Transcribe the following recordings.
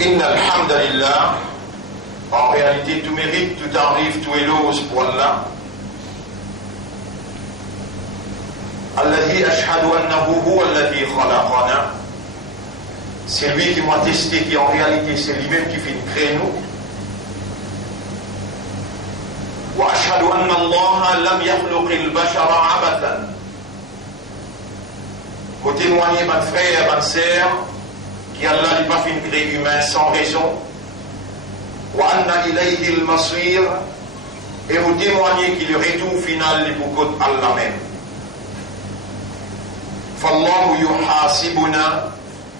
Inna alhamdulillah, en réalité tout mérite, tout arrive, tout éloge pour Allah. Alladhi ashhadu annahu huwa alladhi khalaqana. C'est lui qui m'a testé, qui en réalité c'est lui-même qui fait créer nous. Wa ashhadu anna Allah lam yakhluq al-bashara abathan. Pour témoigner, ma frère, ma sœur, qu'Allah n'a pas fait créer humain sans raison. Wa anna ilayhi al-masir. Et vous témoignez qu'il y aurait tout final les beaucoup Allah même. Fallahu yuhasibuna.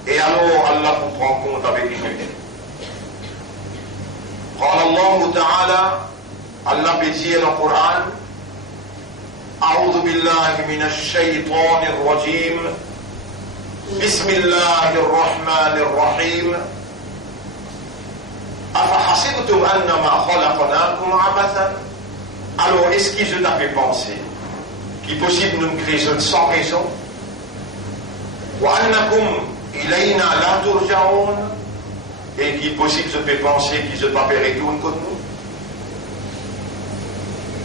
Et alors Allah vous prend compte avec nous. قال الله تعالى الله بيجي القرآن أعوذ بالله من الشيطان الرجيم بسم الله الرحمن الرحيم أفحسبتم أنما خلقناكم عبثا. Alors est-ce que je t'ai fait penser qu'il est possible de nous créer sans raison وأنكم إلينا لا ترجعون et qu'il est possible de faire penser qu'ils ne pas retourner contre nous.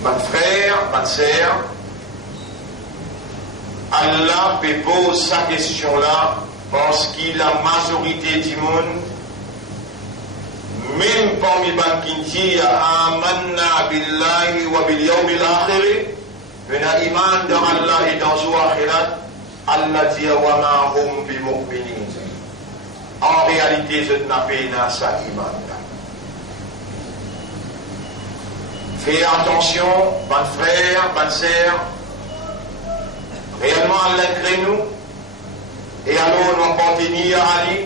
Mon frère, ma sœur, Allah pose sa question là parce qu'il a la majorité du monde, même parmi les qui amanna billahi wa bil yawmil akhir, on a iman dans Allah et dans son akhirat. Allah dit wa ma hum bi mu'minin. En réalité, je n'ai pas sa iman. Fais attention, mon frère, ma sœur. Réellement, Allah crée nous. Et alors, nous appartenons à lui.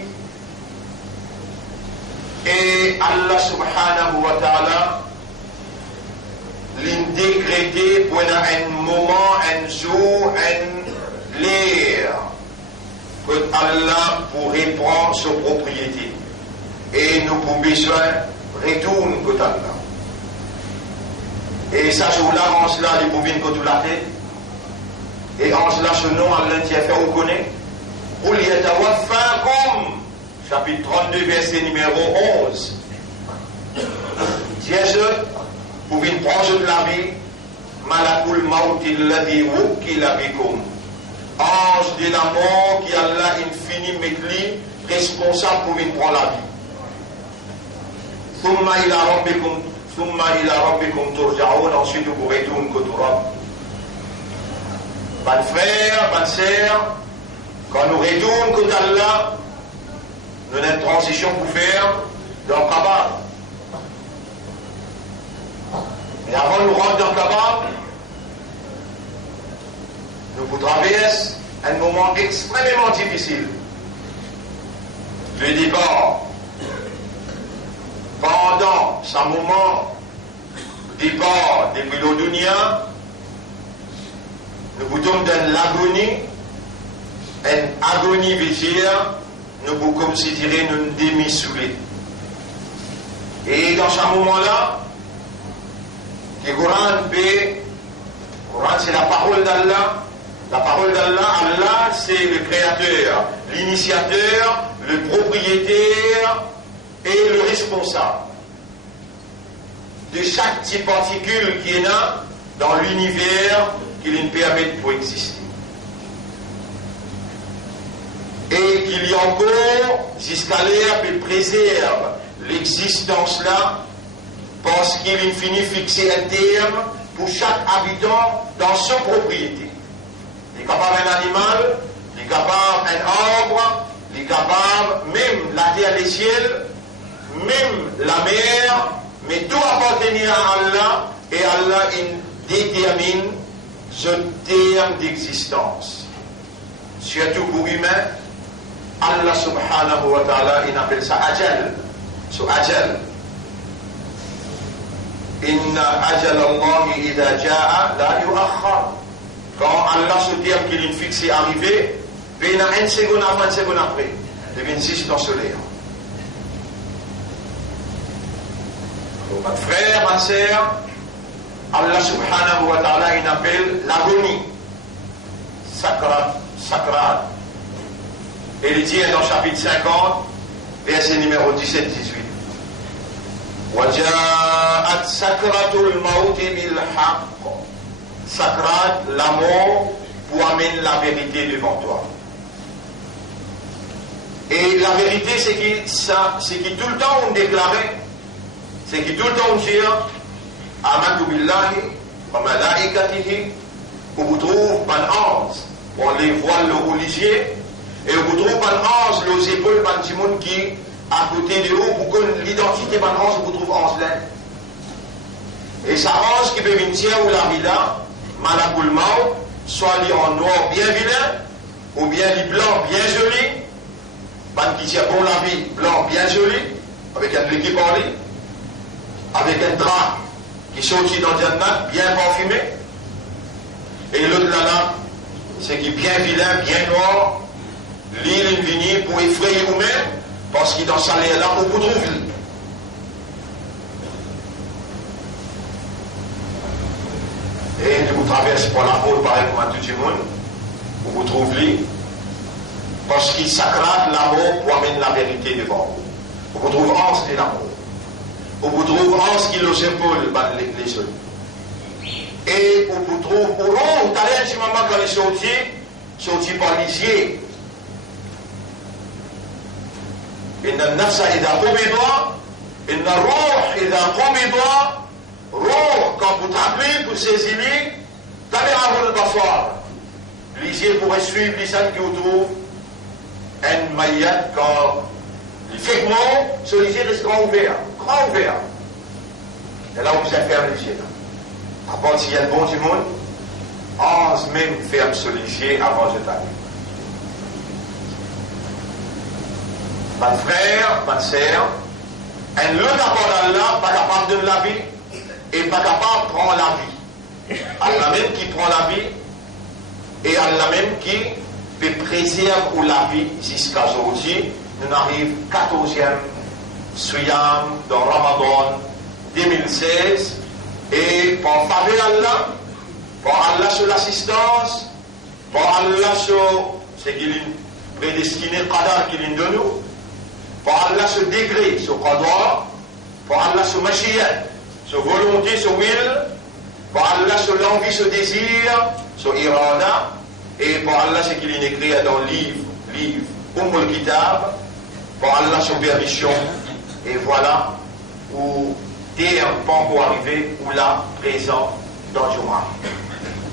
Et Allah subhanahu wa ta'ala l'a décrété pour un moment, un jour, un l'air que Allah pourrait prendre sa propriété. Et nous pour besoin retourne que Allah. Et ça jour-là, en cela, les pouvines que tout la tête. Et en cela, ce nom, Allah t'y a fait reconnaître. Qul yatawaffakum, chapitre 32, verset numéro 11. Dieu, pouvez prendre de la vie, malakul mauti alladhi wukila bikum. Ange de la mort qui Allah infini metli responsable pour venir prendre la vie. Thumma ila rabbikum turja'un, ensuite vous retournez côté Rabb. Mon frère, ma sœur, quand nous retournons côté Allah, nous avons une transition pour faire dans le Kaaba. Et avant de nous rendre dans le Kaaba, nous traversons un moment extrêmement difficile. Le départ, pendant ce moment départ depuis le dunya, nous tombons dans l'agonie, une agonie végétale, nous pouvons considérer nous demi-soulés. Et dans ce moment-là, le Coran c'est la parole d'Allah. La parole d'Allah, Allah c'est le créateur, l'initiateur, le propriétaire et le responsable de chaque petite particule qui est là dans l'univers qui lui permet de exister. Et qu'il y a encore, jusqu'à l'air, qui préserve l'existence là, parce qu'il finit fixer un terme pour chaque habitant dans sa propriété. Il est capable d'un animal, il est capable d'un arbre, il est capable même la terre, les ciels, même la mer, mais tout appartient à Allah et Allah il détermine ce terme d'existence. Surtout pour l'humain, Allah subhanahu wa ta'ala il appelle ça ajal. So ajal. Inna ajal Allah idha ja'a la yu'akhkhar. Quand Allah ce terme qu'il a fixé arrivé, il y a une seconde avant, une seconde après. Le 26 dans ce l'air. Donc, mon frère, ma sœur, Allah subhanahu wa ta'ala il appelle l'agonie. sacrales. Et il dit dans chapitre 50, verset numéro 17-18. وَجَاءَتْ سَكْرَةُ الْمَوْتِ بِالْحَقِّ. Sakrat, la mort, pour amener la vérité devant toi. Et la vérité, c'est qui tout le temps on déclarait, c'est qui tout le temps on dit Amantu billahi wa malaikatihi, où vous trouvez un ange, on les voit le religieux, et où vous trouvez un ange, les épaules, un petit monde qui à côté de vous, pour que l'identité d'un ange, vous trouvez ange là. Et ça ange qui peut venir ou la vida, malakul maut, soit li en noir bien vilain, ou bien li blanc bien joli, ban qui tient pour la vie, blanc bien joli, avec un truc qui parle, avec un drap qui sortit dans le jannat, bien parfumé, et l'autre là, c'est qui est bien vilain, bien noir, l'île vini pour effrayer vous-même, parce qu'il est dans sa là où vous trouvez. Et ne vous traversez pas la route pareil comme à tout le monde, où vous trouvez, parce qu'il s'accrate l'amour pour amener la vérité devant vous. Où vous trouvez ange de l'amour. Où vous trouvez ange qui les épaules, les autres. Et où vous trouvez, où l'on, vous allez un petit moment quand il est sorti par l'isier. إن النفس إذا قبض إن الروح إذا قبض روح quand vous tapez pour saisir t'allez avoir le bassoir l'isier pourrait suivre les scènes qui vous trouvent un maillot quand effectivement ce lisier reste grand ouvert et là vous allez faire l'isier à part s'il y a le bon du monde ose même ferme ce lisier avant de taper. Mon frère, ma sœur, un le d'abord d'Allah, pas capable de donner la vie, et pas capable de prendre la vie. Allah même qui prend la vie, et Allah même qui peut préserver la vie jusqu'à aujourd'hui. Nous arrivons 14e Suyam dans Ramadan 2016, et par faveur Allah, par Allah sur l'assistance, par Allah sur ce qu'il est prédestiné, Qadar qu'il est de nous, par Allah ce degré, ce qadar, par Allah ce machiyat, ce volonté, ce will, par Allah ce l'envie, ce désir, ce irada, et par Allah ce qu'il est écrit dans le livre, Umm Kitab, par Allah ce permission, et voilà où terme pas encore arrivé, ou là, présent dans Juma.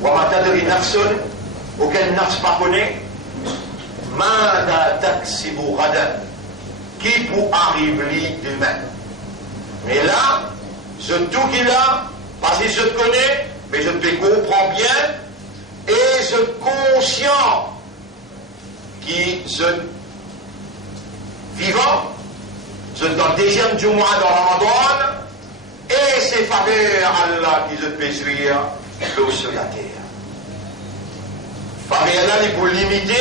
Wa ma tadri nafsun, aucun nafs pas connaît, mada taksibu ghadan, qui pour arriver demain. Mais là, je tout qu'il a, parce que je te connais, mais je te comprends bien, et je suis conscient qui je vivant, je suis dans le deuxième du mois dans Ramadan, et c'est faveur Allah qui je peux suivre l'eau sur la terre. Faveur Allah est pour limiter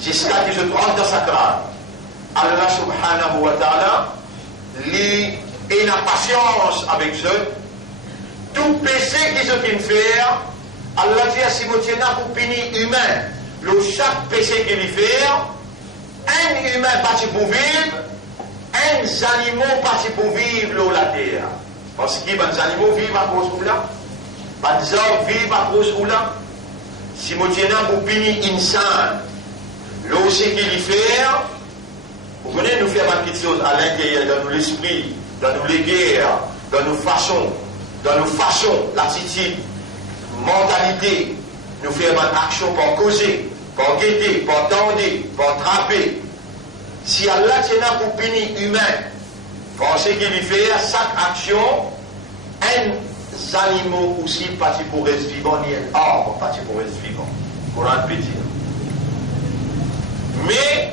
jusqu'à que je rentre dans sa grade. Allah subhanahu wa ta'ala lit et la patience avec eux. Tout péché qu'ils ont fait, Allah dit à Simotiena pour punir humain. Le chaque péché qu'il fait, un humain parti pour vivre, un animal parti pour vivre l'eau la terre. Parce que les animaux vivent à cause de là. Les hommes vivent à cause de là. Simotiena pour punir insan. L'eau c'est qu'il fait. Vous venez nous faire une petite chose à l'intérieur, dans l'esprit, dans nos guerres, dans nos façons, l'attitude, mentalité, nous faire une action pour causer, pour guetter, pour tendre, pour trapper. Si Allah tient pour punir humain, pensez qu'il y fait chaque action, un animal aussi parti pour rester vivant, ni un arbre parti pour rester vivant. Courant peut dire. Mais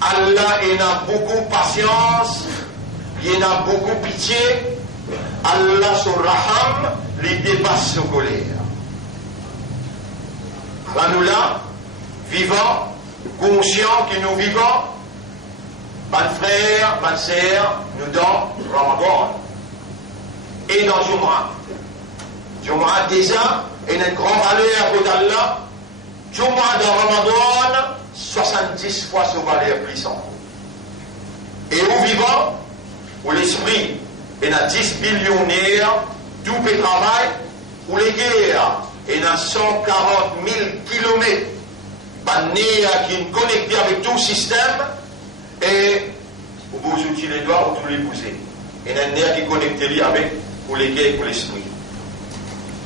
Allah il a beaucoup patience, il a beaucoup pitié. Allah sur Raham, il dépasse sa colère. Alors nous là, vivants, conscients que nous vivons, mes frères, mes sœurs, nous dans Ramadan et dans Jumu'ah. Jumu'ah déjà, il a une grande valeur pour Allah. tout mois de Ramadan, 70 fois ce valeur plus en. Et où vivant, où l'esprit est dans 10 billionnaires, tout peut travail, où les guerres est dans 140 000 kilomètres, qui est connecté avec tout le système, et vous pouvez utiliser les doigts ou tous les bouser. Et il y a un nerf qui est connecté avec pour les guerres et pour l'esprit.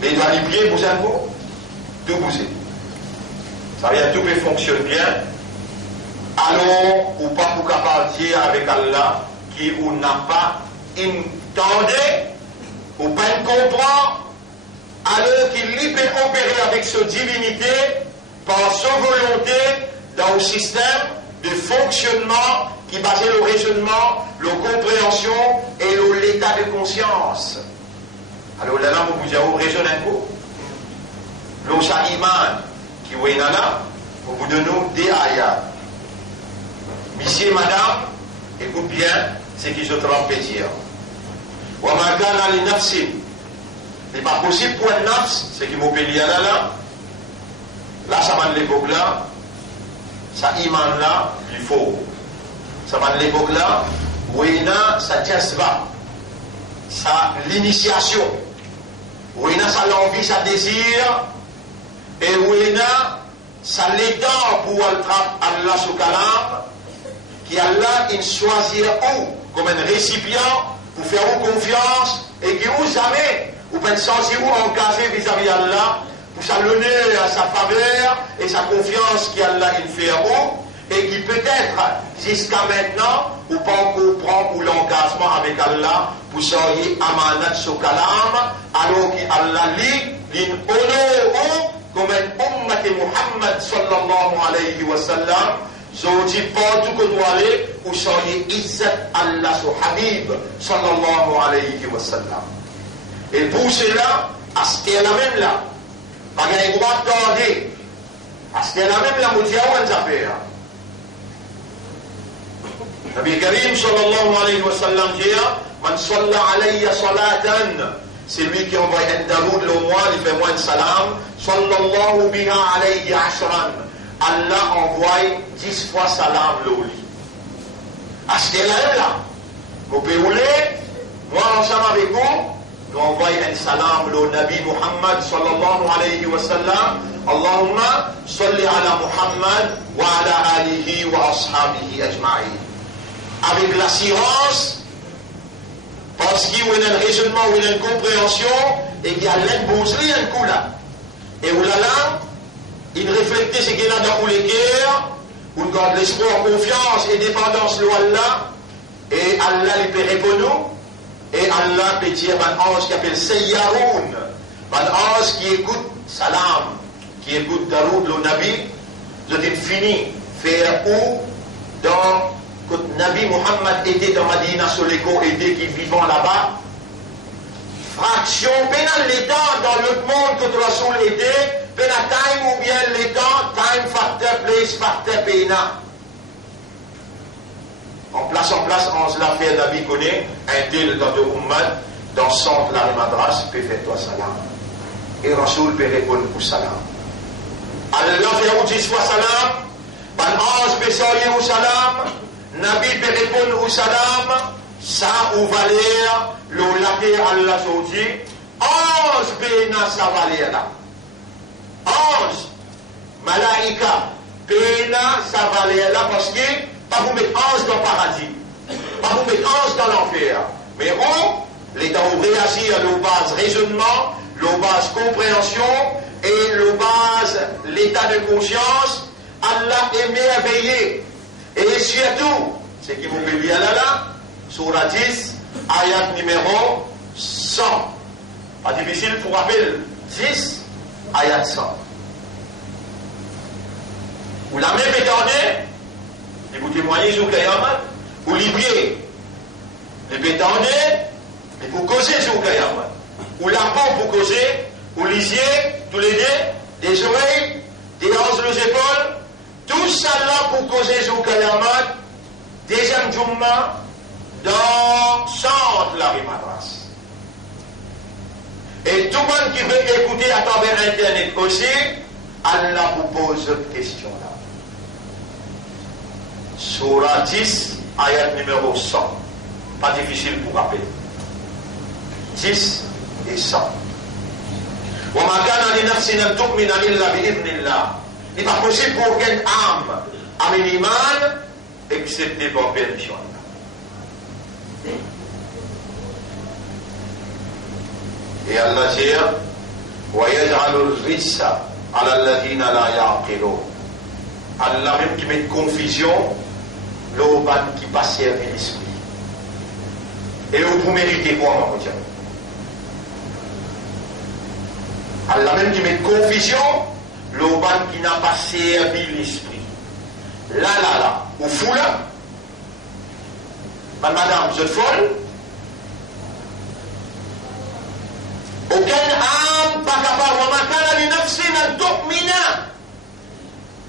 Les doigts les pieds, vous avez tout bouser. Ça veut dire que tout peut fonctionner bien. Alors, ou pas pour capable dire avec Allah qui ou n'a pas entendu, ou pas comprendre, alors qu'il peut opérer avec sa divinité par sa volonté dans le système de fonctionnement qui est basé le raisonnement, la compréhension et l'état de conscience. Alors là, vous vous raisonnez un peu. L'osa iman qui est là, vous donnez des ayats. Monsieur, madame, écoute bien ce que je te rappelle dire. Wamakana li nafsin. C'est pas possible pour un nafs, ce qui m'a payé là. Là, ça va de l'époque là. Ça iman là, il faut. Ça va de l'époque là. Ouina, ça tient-va. Ça l'initiation. Ouina, ça l'envie, ça désir. Et ouina, ça l'étend pour Allah sous kalam. Qui Allah, il choisit où comme un récipient pour faire confiance et qui ou jamais ou peut sentir ou engagé vis-à-vis d'Allah pour sa l'honneur à sa faveur et sa confiance qu'Allah il fait à vous et qui peut-être jusqu'à maintenant ou pas comprendre ou l'engagement avec Allah pour soyez amanat sur kalam alors qu'Allah lui honore comme un ummat Muhammad sallallahu alayhi wa sallam. Je dis partout que nous allons, où soyez izzat Allah sur Habib, sallallahu alayhi wa sallam. Et pour cela, à ce qu'elle a même là, pas qu'il y a droit d'attendre, à ce qu'elle a même là, nous disons, on va faire. Nabi Karim, sallallahu alayhi wa sallam, dit, man salla alayya salatan, c'est lui qui envoie un daroud le mois, il fait moins de salam, sallallahu biha alayhi ashran. Allah envoie 10 fois salam l'oli. À ce qu'elle est là, vous pouvez rouler, moi ensemble avec vous, nous envoyons un salam au Nabi Muhammad sallallahu alayhi wa sallam. Allahumma salli ala Muhammad wa ala alihi wa ashabihi ajma'in. Avec l'assurance, parce qu'il y a un raisonnement, il y a une compréhension, et qu'il y a l'imposerie un coup là. Et où là, il réfléchit ce qu'il y a dans les guerres, où il garde l'espoir, confiance et dépendance à Allah, et Allah lui peut répondre, et Allah peut dire un ange qui appelle Sayyaroun, un ange qui écoute salam, qui écoute Daroud le Nabi, je dis fini, faire où dans quand Nabi Muhammad était dans Madina, sur les corps était qui vivant là-bas, fraction, pénal l'état dans le monde que Rasoul était, pénal time ou bien l'état, time factor, place factor, pénal. En place, on se l'a fait, Nabi connaît, un tel dans le Ummad, dans le centre de la madras, peut faire toi salam. Et Rasoul peut répondre pour salam. Allah fait 10 fois salam, ban ange peut saluer au salam, Nabi peut répondre au salam, ça ou valeur, le laqué Allah dit, ange péna sa valeur là. Ange, malaïka, péna sa valeur là parce que pas vous mettre ange dans le paradis, pas vous mettre ange dans l'enfer. Mais on, l'état où réagit à le base raisonnement, le base compréhension et le base l'état de conscience, Allah est merveilleux. Et surtout, ce qui vous peut dire là, Surah 10, ayat numéro 100. Pas difficile pour rappeler. 10, ayat 100. Vous la même étendue, et vous témoignez sur Kayamat, vous libriez les pétendus, et vous causez sur Kayamat. Vous la pour causer, vous lisiez tous les deux, des oreilles, des hanches aux épaules, tout ça là pour causer sur Kayamat, deuxième Jumma, dans centre la Rimadras. Et tout le monde qui veut écouter à travers Internet aussi, Allah vous pose cette question-là. Surah 10, ayat numéro 100. Pas difficile pour rappeler. 10 et 100. وَمَا كَانَ لِنَفْسٍ أَن تُؤْمِنَ إِلَّا بِإِذْنِ اللَّهِ. Il n'est pas possible pour aucune âme à un iman excepté par permission. Et Allah dit وَيَجْعَلُ الرِّجْسَ عَلَى الَّذِينَ لَا يَعْقِلُونَ. Allah même qui met confusion l'auban qui passe servir l'esprit. Et vous méritez quoi, mon Dieu? Allah même qui met confusion l'auban qui n'a pas servi l'esprit. Là, ou fou là. Madame, vous êtes folle? Aucune âme pas capable de mater les nafsin en tu'mina.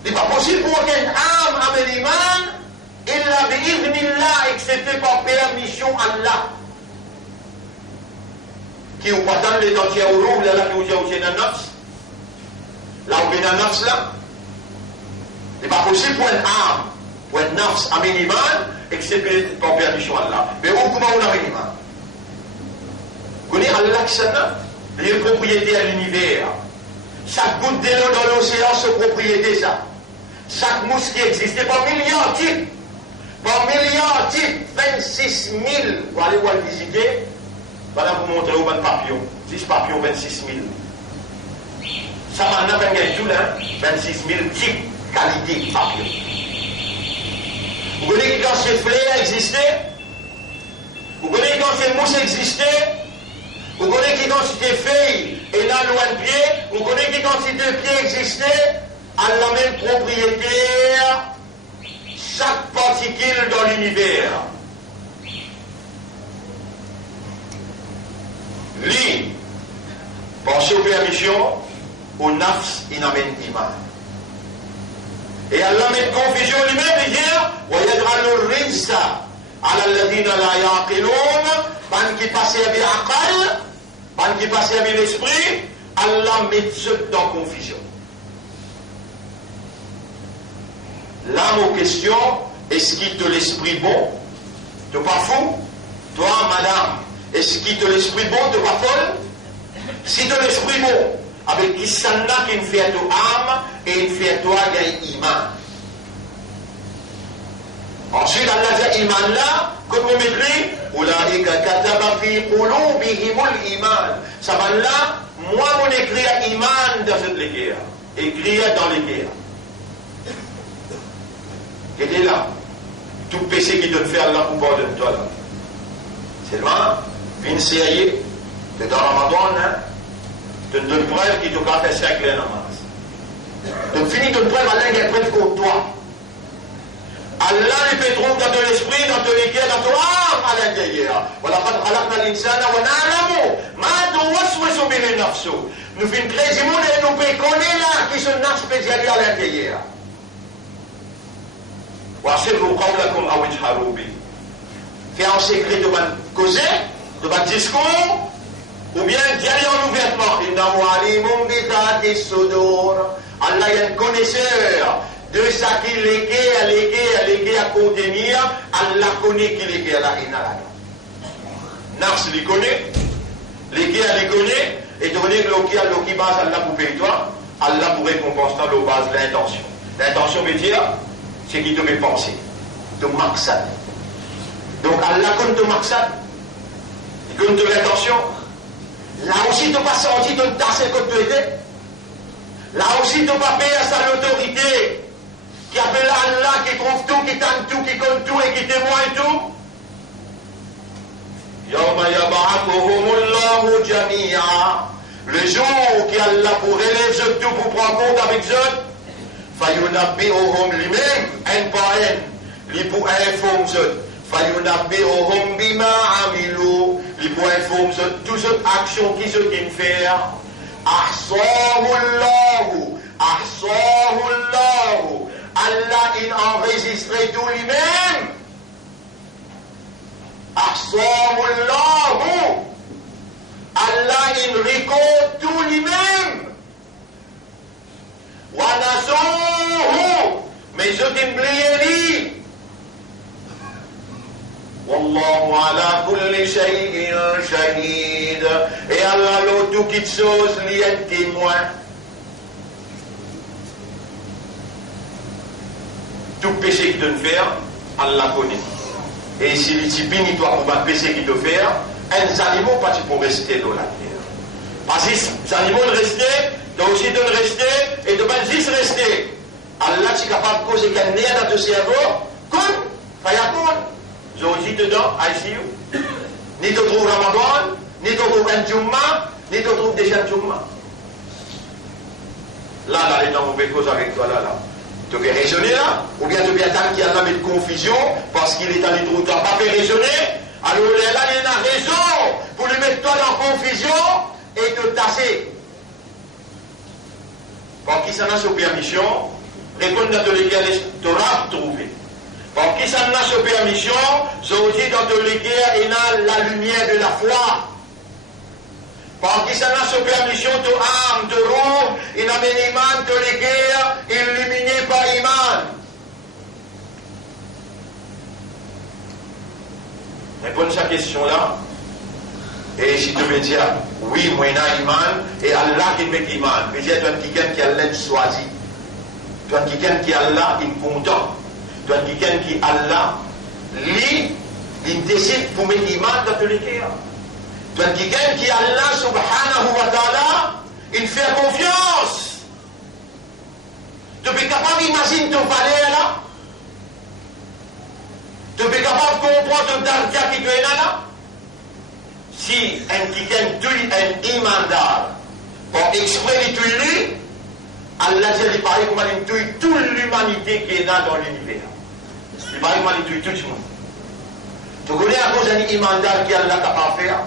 Il n'est pas possible pour aucune âme à l'iman illa bi'idhnillah, excepté par permission Allah. Qui ou pas dans les dentiers au loup, là qui vous avez un nafs. Là où il y a un nafs là. Il n'est pas possible pour une âme, pour un nafs à l'iman, excepté par permission Allah. Mais où comment on a l'iman? Vous connaissez Allah qui s'en a? Les propriétés à l'univers. Chaque goutte de l'eau dans l'océan, c'est propriété ça. Chaque mousse qui existe, par milliards de types. Par milliards de types, 26 000. Vous allez voir le visiter. Voilà, vous montrer au bon papillon. 10 papillons, 26 000. Ça m'a pas tout là. 26 000 types, qualité de papillons. Vous connaissez quand ces fleurs existaient? Vous connaissez quand ces mousses existaient? Vous connaissez quelle quantité de feuilles et là, loin de pied? Vous connaissez quelle quantité de pieds existait? À la même propriétaire, chaque particule dans l'univers. Lui, pensez aux permissions, au nafs, il n'amène iman. Et Allah met confusion lui-même, il dit, وَيَجْعَلُ الرِّجْسَ عَلَى الَّذِينَ لَا يَعْقِلُونَ. Ban qui passe avec l'aqal, ban qui passe avec l'esprit, Allah met ceux dans confusion. Là, mon question, est-ce qu'il te l'esprit bon? Tu n'es pas fou? Toi, madame, est-ce qu'il te l'esprit bon? Tu n'es pas folle? Si tu l'esprit bon, avec qui s'en a qui me fait toi âme et il fait toi gagne iman. Ensuite, Allah dit iman là, comme vous m'écrivez, Oulaïka kataba fi qulubihimul iman. Ça va là, moi, mon écrit à iman dans cette guerre. Écrit dans les guerres. Il est là. Tout péché qui te fait Allah pour pardonner-toi là. Seulement, une série, c'est dans Ramadan, hein, tu te donnes preuve qui te fait 5 ans en masse. Donc, finis ton preuve, Allah qui est preuve contre toi. Allah les pétrons dans ton esprit, dans ton équerre, dans ton âme à l'intérieur. Nous faisons très du monde et nous pouvons connaître là qui se nage spécialisé à l'intérieur. Faire en secret de votre causer, de votre discours, ou bien dire en ouvertement. Allah est un connaisseur de ça qui légué à contenir, Allah connaît qui légué à la inala. Nafs les connaît, légué à les connaît, et donner l'eau qui base Allah pour payer toi, Allah pour récompenser dans le base l'intention. L'intention veut dire, c'est qui te met penser, te maksad. Donc Allah connaît te maksad, il connaît l'intention. Là aussi, tu n'as pas senti de tasser comme tu étais. Là aussi, tu n'as pas payé à sa l'autorité. Qui appelle Allah, qui trouve tout, qui tente tout, qui compte tout et qui témoigne tout. Yawma yab'athuhumullahu jami'a. Le jour qui Allah pour relève tout pour prendre compte avec eux, fayunabbi'uhum lui-même, un par un, lui pour informer eux. Fayunabbi'uhum bima amilu, lui pour informer eux, toutes ces actions qui se viennent faire. Ahsahullahu, ahsahullahu. Allah, il enregistrait tout lui-même. Ahsahullahu. Allah, il récolte tout lui-même. mais je t'oublié. Wallahu ala kulli shay'in shahid. Et Allah, l'autre toute chose, lui est témoin. Tout péché qu'il doit faire, Allah connaît. Et s'il est béni, toi, pour un péché qu'il doit faire, un animal pas pour rester dans la terre. Parce que les animaux rester, donc aussi de rester, et de pas juste rester. Allah est capable de causer qu'un nerf dans ton cerveau, comme, Fayakoun. Aujourd'hui, dedans, ICU. Ni te trouve Ramadan, ni te trouve un Jumma, ni te trouve déjà un Jumma. Là, les gens vont faire cause avec toi, là. Tu peux raisonner là, ou bien tu peux attendre qu'il y a une confusion, parce qu'il est allé trop tard, pas faire raisonner. Alors là, il y a une raison pour lui mettre toi dans confusion et te tasser. Pour qui ça n'a pas permission, répondre dans tous les cas, tu auras trouvé. Pour qui ça n'a pas permission, je vous dis dans tous les cas, il y a la lumière de la foi. Pour qui ça n'a pas permission, tu âme, tu roue, il y a un iman, tu les guerres, illuminé par iman. Réponds à cette question-là. Et si tu veux dire, oui, moi, j'ai iman, et Allah qui met iman. Mais dire, tu as quelqu'un qui a l'aide choisi. Tu as quelqu'un qui a Allah, il est content. Tu as quelqu'un qui a Allah, lui, il décide pour mettre iman dans tous les cas. Tu as quelqu'un qui a Allah, subhanahu wa ta'ala, il fait confiance. Tu es capable d'imaginer ton palais là? Tu es capable de comprendre ton darja qui te est là? Si un quelqu'un tue un imandar pour exprès de tuer, Allah dit pareil comme il tue toute l'humanité qui est là dans l'univers. Il paraît comme il tue tout le monde. Tu connais à cause d'un imandar qui Allah capable de faire?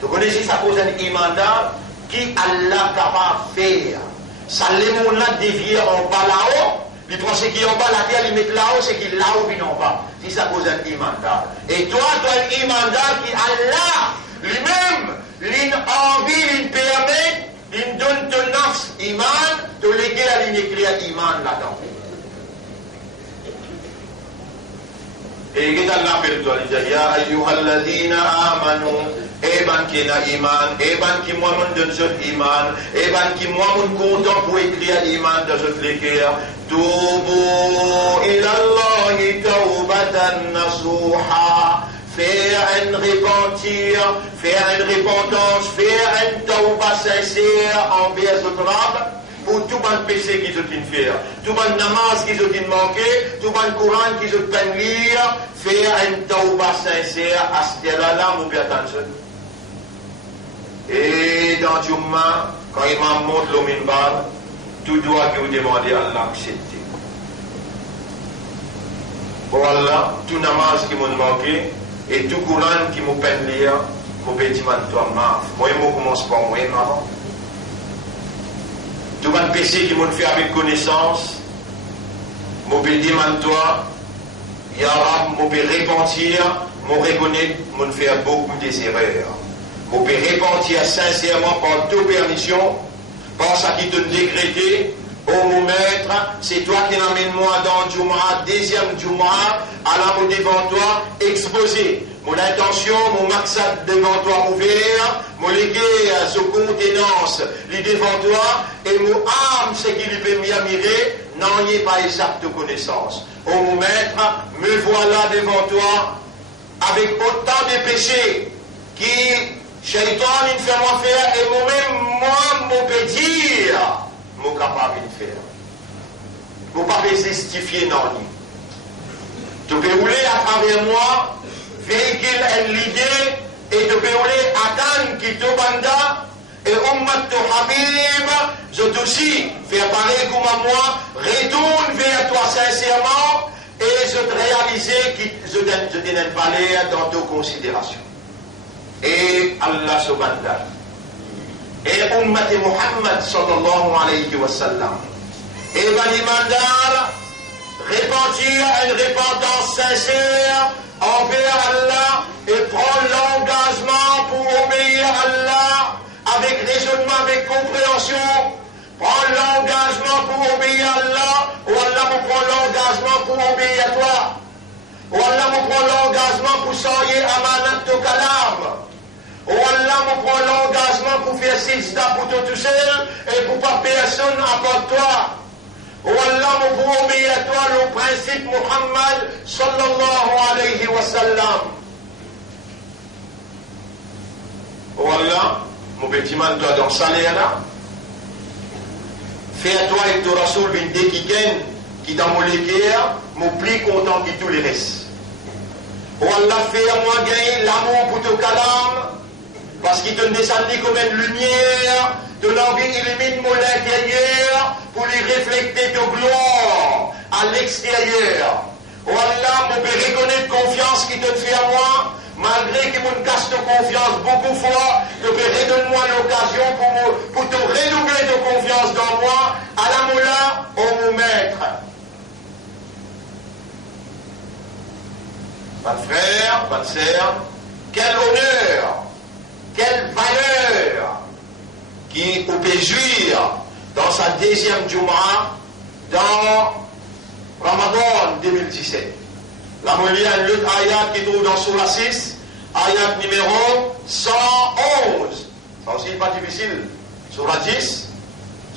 Tu connais si à cause d'un imandar qui Allah capable de faire? Ça les mondes là dévié en bas là-haut. Il pense qu'il est en bas, la terre, il met là-haut, c'est qu'il est là-haut, il en bas. Si ça cause un imandar. Et toi, tu as un imandar qui Allah, lui-même, l'envie, il permet, il donne ton nafs iman, te léguer à l'écrire iman là-dedans. Et qu'est-ce qu'on appelle toi, il dit, Ya ayyuhalladhina amanu, Eban qui n'a iman, Eban qui moi mon donne ce iman, Eban qui moi mon content pour écrire iman dans ce léguer. Toubu ilallahi tawbatan nasuha. Faire un repentir, faire une repentance, faire un tawba sincère envers ce drame. Pour tout le péché qu'ils ont fait, tout le namaz qu'ils ont manqué, tout le Coran qu'ils ont peine lire, faire un tawba sincère à ce là mon bien attention. Et dans Jumma, quand il monte le minbar, tout doit que vous demandez à Allah accepter. Pour Allah, tout namaz qui m'ont manqué, et tout Coran qui m'ont peine lire, mon petit man toi maf. Moi, je commence par moi, avant. Tout le péché qui m'ont fait avec connaissance, je peux dire à toi, Ya Rab, je peux repentir, je reconnaître, je faire beaucoup d'erreurs. Je peux repentir sincèrement par toute permission, par ça qui te décrété, oh mon maître, c'est toi qui l'amène moi dans Jum'a, deuxième Jum'a, alors devant toi, exposé. Mon intention, mon maksad devant toi ouvert, mon légué sous contenance, lui devant toi, et mon âme, ce qui lui peut m'y admirer, n'en y est pas échappe de connaissance. Oh mon maître, me voilà devant toi, avec autant de péchés, qui, Shaitan, il fait moi faire, et moi-même, moi, mon peut dire, mon capable de faire. Mon pas justifier non. Tu peux rouler à travers moi, véhicule l'idée, et tu peux rouler attendre qui te banda, et Ummat Habib, je aussi faire pareil comme à moi, retourne vers toi sincèrement, et je te réaliser que je donne parler dans tes considérations. Et Allah subhanahu et Ummat Muhammad sallallahu alayhi wa sallam. Et l'imandar repentir une repentance sincère envers Allah et prendre l'engagement pour obéir à Allah avec raisonnement, avec compréhension. Prendre l'engagement pour obéir à Allah, ou Allah obéis à toi. Oh Allah, me prend l'engagement pour soigner amanat de kalam. Oh Allah, me prend l'engagement pour faire sijda pour toi tout seul et pour pas personne à part toi. Oh Allah, me prend obéir à toi le principe Muhammad sallallahu alayhi wa sallam. Oh Allah, mon petit man, toi dans salaire là, fais à toi et ton Rasoul bin Dekiken qui dans mon l'équerre, mon plus content que tous les restes. Oh Allah, fais à moi gagner l'amour pour ton kalam, parce qu'il te descend comme une lumière, de l'envie illumine mon intérieur pour lui refléter ta gloire à l'extérieur. Oh Allah, mon père, reconnaître confiance qui te fait à moi, malgré que mon casse de confiance beaucoup de fois, te redonne-moi l'occasion pour te redoubler de confiance dans moi, à la moula, au mon maître. Pas de frère, pas de sœur, quel honneur, quelle valeur qui peut jouir dans sa deuxième Jumu'ah dans Ramadan 2017. La molia un autre ayat qui trouve dans Surah 6, ayat numéro 111. Ça aussi pas difficile. Surah 10,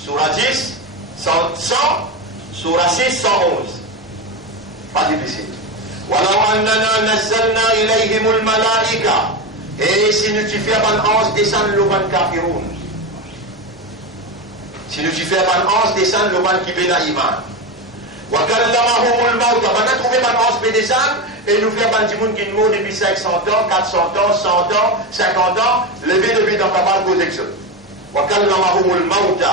100, Surah 6, 111. Pas difficile. وَلَوْ أَنَّنَا نَزَّلْنَا إِلَيْهِمُ الْمَلَائِكَةَ. Et si nous tu fais un ange descendre le ban kafiroun. Si nous tu fais un ange descendre le ban qui béna iman. وَكَلَّمَهُمُ الْمَوْتَ. On a trouvé un ange qui descend et nous fait un monde qui est mort depuis 500 ans, 400 ans, 100 ans, 50 ans, levé depuis dans ta barre cause avec ça. وَكَلَّمَهُمُ الْمَوْتَ.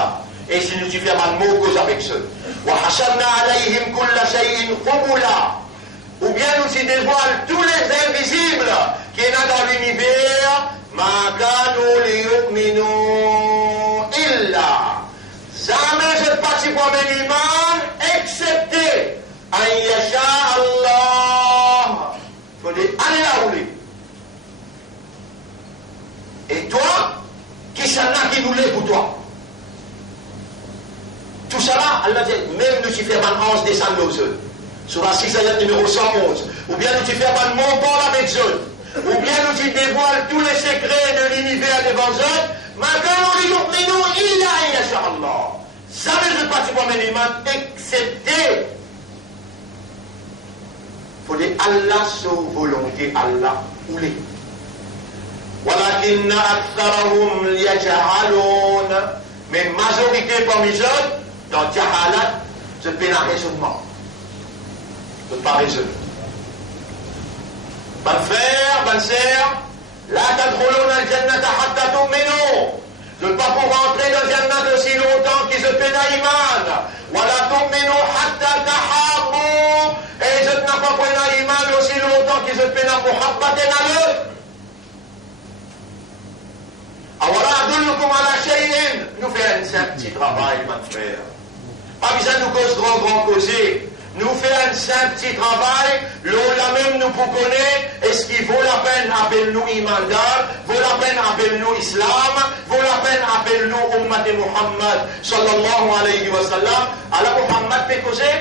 Et si nous tu fais un mot cause avec ça. وَحَشَرْنَا عَلَيْهِمْ كُلَّ شَيْءٍ قُبُلًا. Ou bien nous y dévoile tous les invisibles qui est là dans l'univers, ma kanu liyu'minu illa. Jamais je ne participe à mes iman, excepté an yasha Allah. Il faut dire, allez là où il est. Et toi, qui s'en a qui nous l'est pour toi? Tout ça là, Allah dit, même nous y fait un ange descendre aux œufs. Surah 6, ayat numéro 111. Ou bien nous tu fais un montant avec eux. Ou bien nous tu dévoiles tous les secrets de l'univers devant eux. Maintenant, mais nous, il y a, Inch'Allah. Jamais je ne participe à mes imams, excepté. Il faut dire Allah sous volonté, Allah ou les. ولكن أكثرهم يجهلون. Mais majorité parmi eux, dans Jahalat, je fais un raisonnement. De pas raisonner. Bonne frère, bonne sœur, la tadkhuluna al-jannata hatta tu'minu. De ne pas pouvoir entrer dans le jannat aussi longtemps qu'ils se peinent à iman. Wa la tu'minu hatta tahabbu. Et je ne n'ai pas pris à iman aussi longtemps qu'ils se peinent à muhabbaten à l'autre. Awala adullukum ala shay'in. Nous faisons un petit travail, mon frère. Pas besoin de nous cause grand causer. Nous faisons un simple petit travail, l'on même nous pour connaître, est-ce qu'il vaut la peine appelle-nous imandar, vaut la peine appelle-nous islam, vaut la peine appelle-nous ummat de Muhammad, sallallahu alayhi wa sallam. Alors Muhammad peut causer,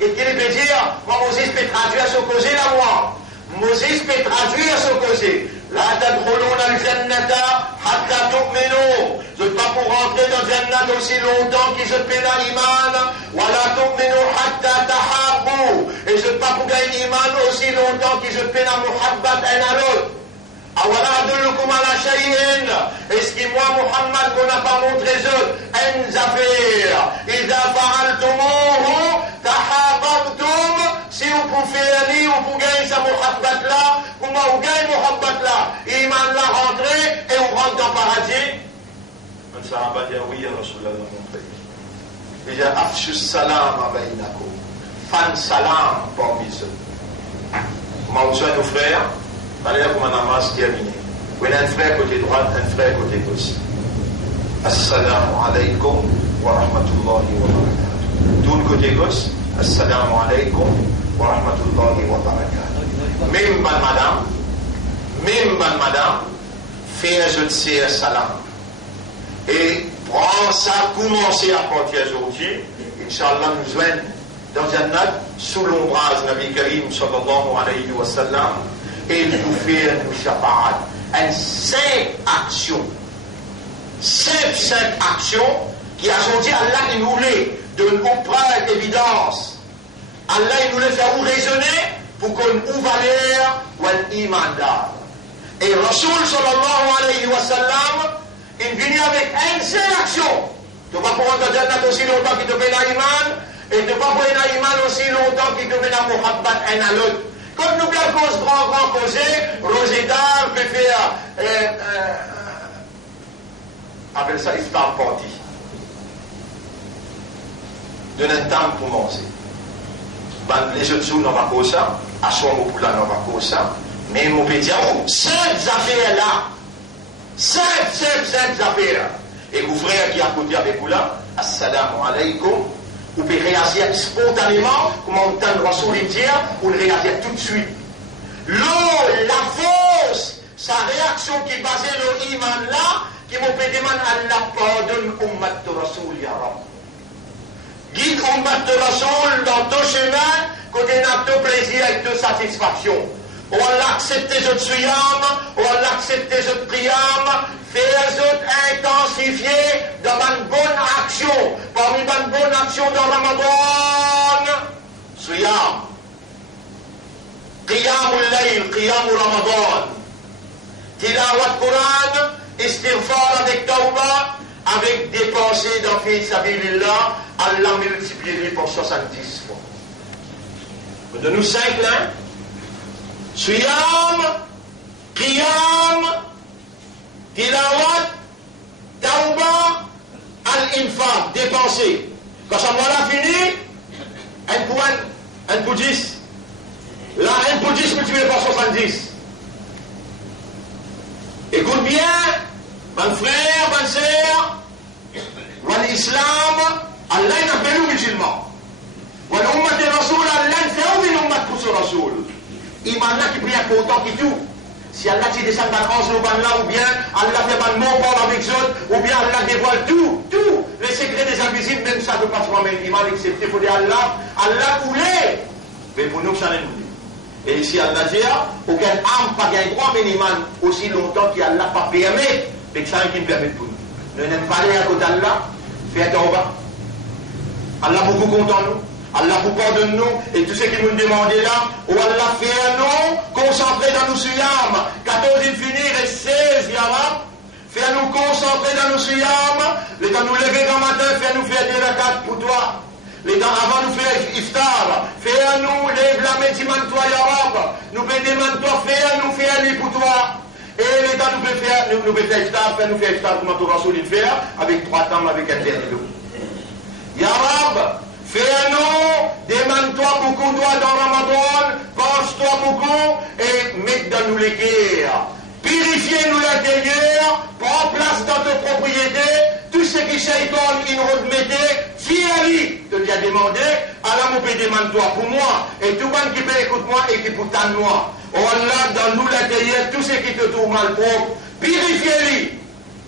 et qu'il peut dire, moi Moses peut traduire ce causer là moi. Moses peut traduire ce causer. La tadkhuluna al-jannata hatta tu'minu. Je ne pas pour rentrer dans le jannat aussi longtemps qu'ils se peinent à l'iman. Wa la tu'minu hatta tahabbu. Et je ne pas pour gagner l'iman aussi longtemps qu'ils se peinent à muhabbat un à l'autre. Awala adullukum ala shay'in. Est-ce que moi, Muhammad, qu'on n'a pas montré eux, une affaire. Idha fa'altumuhu tahababtum. Si vous pouvez aller, vous pouvez gagner sa muhabbat là, vous gagnez muhabbat là, iman là rentrer et vous rentrez dans le paradis. Le sahaba dit oui, Rasulallah mon frère. Il dit afshu salam abaynakum. Fan salam parmi eux. Comment vous êtes nos frères? Allez là pour ma namaz terminée. Vous avez un frère côté droit, un frère côté gauche. Assalamu alaikum wa rahmatullahi wa barakatuh. Tout le côté gauche. Assalamu alaikum wa rahmatullahi wa barakatuh. Même bonne madame, fais un jeu de CR salam. Et prends ça, commencez à partir d'aujourd'hui. Inch'Allah, nous joignons dans Jannat, sous l'ombrage Nabi Karim sallallahu alayhi wa sallam, et il nous fait une shafa'at, une simple action. Simple action qui a dit Allah il nous voulait de nous prendre d'évidence. Allah il nous le fait raisonner pour qu'on nous valeur ou un iman d'âme. Et Rasoul sallallahu alayhi wa sallam, il vient avec une seule action. Tu ne vas pas prendre Jannat aussi longtemps qu'il te fait l'iman, et tu ne vas pas prendre l'iman aussi longtemps qu'il te fait la muhabbat un à l'autre. Comme nous bien cause grand causé, Rosédar peut faire appelle ça iftar party. De un temps pour manger. Les autres jours, on va faire ça, à ce moment où on va faire ça, mais mon pédia, cinq affaires là, cinq affaires. Et vous frère qui est à côté avec vous là, assalamu alaikum, vous pouvez réagir spontanément, comme on entend le Rasoul dire, vous réagir tout de suite. L'eau, la force, sa réaction qui est basée sur l'iman là, qui vous peut demander Allah pardonne Ummat de Rasoul, ya Rab. Guide Ummat de Rasoul dans ton chemin, côté de ton plaisir et de satisfaction. On va accepter notre suyam, on va accepter notre priam, faire autres intensifier dans une bonne action. Parmi une bonne action dans Ramadan, suyam. Qiyamul layl, qiyamul Ramadan. Tilawat Quran, istighfar avec tawbah, avec des pensées dans fi sabilillah, Allah multiplierait pour 70 fois. De nous 5 là. Suyam, Qiyam, Tilawat, Tauba, Al-Infaq, dépenser. Quand ça m'en fini, un point, un pour 10. Là, un pour 10 multiplié par 70. Écoute bien, mon frère, bonne sœur, l'islam, Allah n'appelle nous musulmans. L'ummat de Rasoul, Allah fait une ummat pour ce Rasoul. Iman là qui prie à content qui tout. Si Allah te descend dans le là, ou bien Allah fait un mot avec eux, ou bien Allah dévoile tout, les secrets des invisibles, même ça ne peut pas se même iman, excepté pour dire Allah, Allah voulait, mais pour nous, ça n'est pas. Et ici, Allah dit, aucun âme pas gagne droit, mais l'iman, aussi longtemps qu'Allah pas permis, et que ça qui me permet pour nous. Ne n'aime pas aller à côté d'Allah, fais un bas. Allah beaucoup content nous. Allah vous pardonne nous et tout ce qui nous demandait là, ou Allah fait nous concentrer dans nos suyam. 14 infini et 16 yara. Fais nous concentrer dans nos suyam. Les temps nous lever dans le matin, fais nous faire des rakats pour toi. Les temps avant nous faire iftar. Fais nous lève la main, dis-moi-toi yarab. Nous demandons toi, fais nous faire lui pour toi. Et les temps nous pouvons faire iftar, fais nous faire iftar comme tu vas solide faire, avec 3 temps, avec un dernier dos. Yarab. Fais-nous, demande-toi beaucoup toi dans Ramadan, pense-toi beaucoup et mets dans nous les guerres. Purifiez-nous l'intérieur, prends place dans tes propriétés, tout ce qui shaitan il remettait, fier-lui, te lui a demandé, alors mon père demande-toi pour moi, et tout le monde qui peut écouter moi et qui peut t'en moi. On a dans nous l'intérieur, tout ce qui te trouve mal propre, purifiez-lui,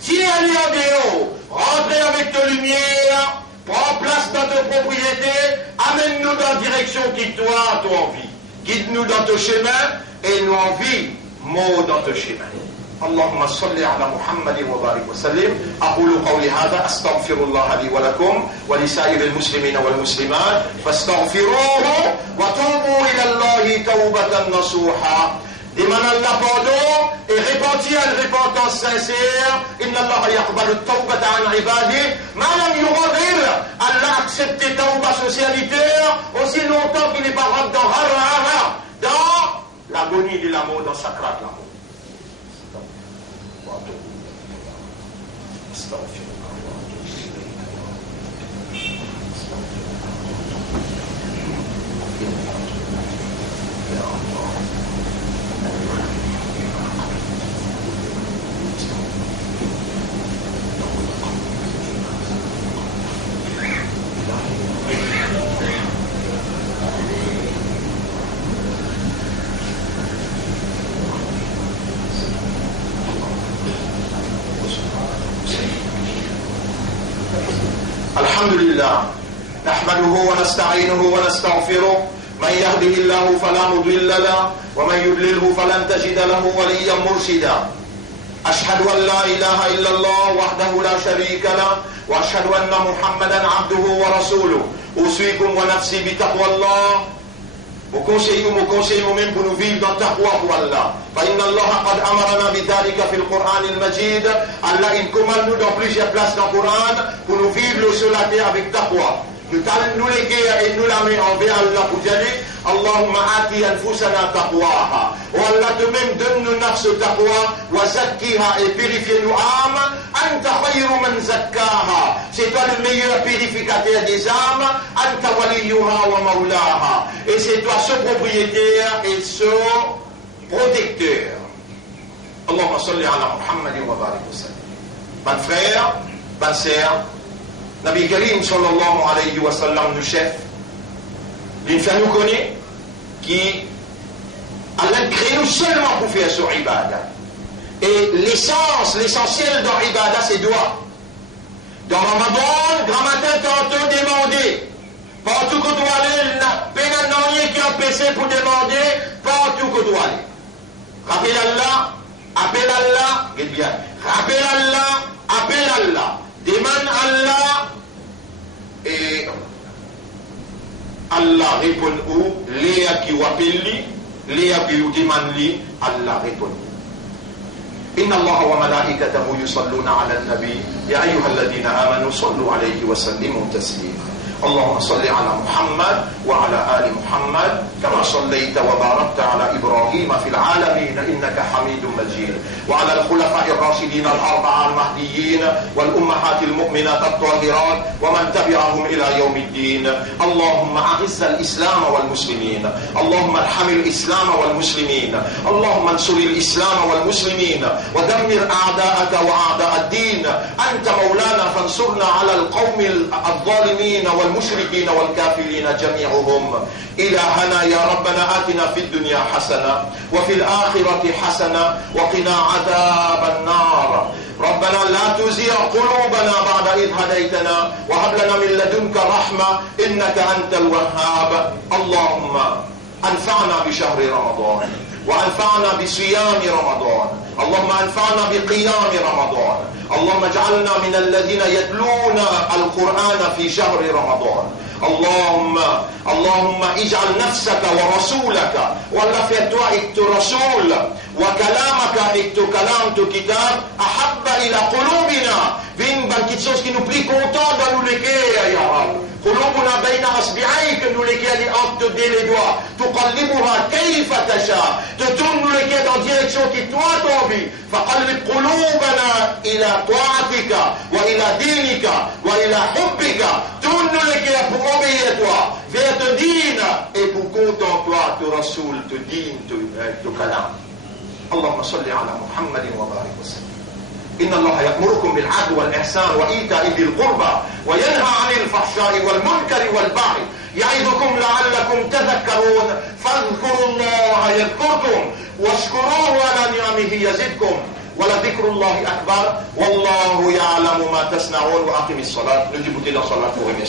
tiens-lui en dehors, rentrez avec ta lumière, prends place dans tes propriétés, amène-nous dans la direction qui toi, ton envie. Guide-nous dans ton chemin et nous envie, mot dans ton chemin. اللهم صل على محمد وبارك وسلم أقول قولي هذا أستغفر الله لي ولكم ولسائر المسلمين والمسلمات فاستغفروه وتوبوا إلى الله توبة نصوحا demande Allah pardon et repentir une repentance sincère. Inna Allah yaqbalu at-tawbata an ibadihi ma lam yughadir. Allah accepte tes tawbas socialitaires aussi longtemps qu'il n'est pas rentré dans l'agonie de l'amour, dans sacrat l'amour. Alhamdulillah, نحمده ونستعينه ونستغفره. من يهده الله فلا مضل له ومن يضلله فلن تجد له وليا مرشدا. أشهد أن لا إله إلا الله وحده لا شريك له وأشهد أن محمدا عبده ورسوله. أوصيكم ونفسي بتقوى الله. Mon conseil moi-même pour nous vivre dans taqwa pour Allah. فإن الله قد أمرنا بذلك في القرآن المجيد. Allah il commande nous dans plusieurs places dans le Coran pour nous vivre le seul avec taqwa. Nous léguer et nous la mettre envers Allah pour dire Allahumma ati anfusana taqwaha. Oh Allah de même donne-nous nafs taqwa wa zakkiha et purifie-nous âmes. Anta khayru man zakkaha. C'est toi le meilleur purificateur des âmes. Anta waliyuha wa maulaha. Et c'est toi ce propriétaire et ce protecteur. Allahumma salli ala Muhammadin wa barik wa sallam. Ban frère, ban sœur, Nabi Karim sallallahu alayhi wa sallam, le chef, il fait nous connaître qui Allah crée nous seulement pour faire sur ibadah. Et l'essentiel dans ibadah, c'est doigt. Dans Ramadan, grand matin, tantôt demander. Partout que tu aller, peine à rien qui empêche pour demander, partout que tu aller. Rappelle Allah, regarde bien. Rappelle Allah. Demande Allah et Allah répond où Léa qui appelle lui, Léa qui demande lui, Allah répond. إن الله وملائكته يصلون على النبي يا أيها الذين آمنوا صلوا عليه وسلموا تسليما. اللهم صل على محمد وعلى آل محمد كما صليت وباركت على إبراهيم في العالمين إنك حميد مجيد وعلى الخلفاء الراشدين الأربعة المهديين والأمهات المؤمنات الطاهرات ومن تبعهم إلى يوم الدين. اللهم أعز الإسلام والمسلمين. اللهم ارحم الإسلام والمسلمين. اللهم انصر الإسلام والمسلمين ودمر أعداءك وأعداء الدين. أنت مولانا فانصرنا على القوم الظالمين والمشركين والكافرين جميعهم. إلهنا يا ربنا آتنا في الدنيا حسنة وفي الآخرة حسنة وقنا عذاب النار. ربنا لا تزغ قلوبنا بعد إذ هديتنا وهب لنا من لدنك رحمة إنك أنت الوهاب. اللهم أنفعنا بشهر رمضان وأنفعنا بصيام رمضان. اللهم أنفعنا بقيام رمضان. اللهم اجعلنا من الذين يتلون القرآن في شهر رمضان. اللهم اجعل نفسك ورسولك ولا فيتوا اكتو رسول وكلامك اكتو كلام تو كتاب أحب إلى قلوبنا. Vin ban quelque chose qui nous plie content dans nous lesquels ya Rab. قلوبنا بين أصبعيك nous lesquels entre les doigts. تقلبها كيف تشاء. Tu tournes nous lesquels dans direction qui toi t'envie. فقلب قلوبنا إلى طاعتك وإلى دينك وإلى حبك. Tourne nous lesquels pour obéir à toi, vers te dîne et pour contempler ton Rasoul, te dîne, te kalam. اللهم صل على محمد وبارك وسلم. إن الله يأمركم بالعدل والإحسان وإيتاء ذي القربى وينهى عن الفحشاء والمنكر والبغي يعظكم لعلكم تذكرون. فاذكروا الله يذكركم واشكروه على نعمه يزدكم ولذكر الله أكبر والله يعلم ما تصنعون. وأقم الصلاة. نجيب إلى صلاة ورمي